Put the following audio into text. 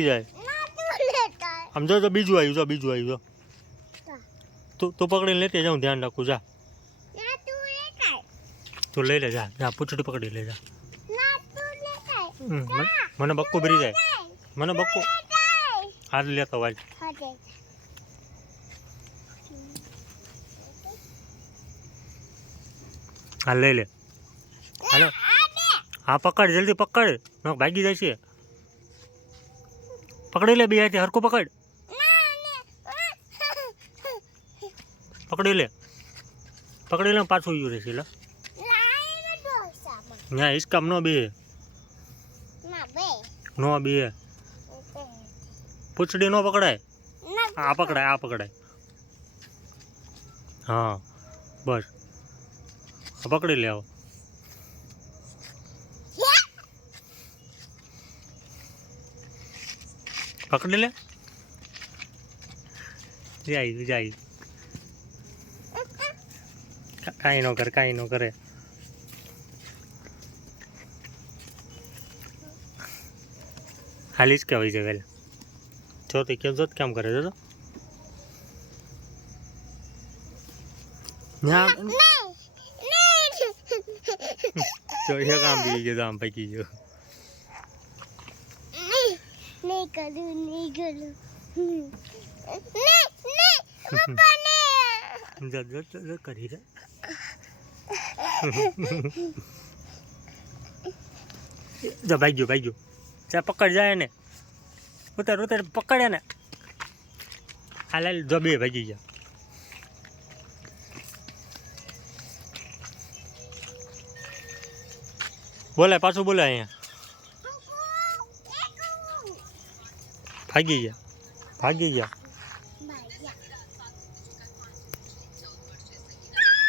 જાય આમ જો બીજું આવ્યું જો બીજું આવ્યું જો તું પકડીને લેતી જાઉં ધ્યાન રાખું જા તું લઈ લે જા જા પૂંછડી પકડી લે જા મને બક્કો ભરી જાય મને બક્કો હાથ લેતો વાજ હા લઈ લે હાલો હા પકડ જલ્દી પકડ ન ભાગી જાય છે પકડી લે બે હાથે હરખું પકડ પકડી લે પાછું યુ રહેશે લે ના ઇસકામ નો બે પૂંછડી નો પકડાય આ પકડાય હા બસ પકડી લે આવો પકડી લે જાય કાંઈ ન કરે હાલીશ કે હોય છે વેલા ચોથી કેમ જોત કેમ કરે છે તો કામ બી ગયો આમ પૈકી ગયો नहीं करूँ કરી રે જો ભાઈ ગયો ત્યાં પકડ જાય ને ઉતર પકડે ને હાલ જો બે ભાગી ગયા બોલાય પાછું બોલાય અહીંયા ભાગી ગયા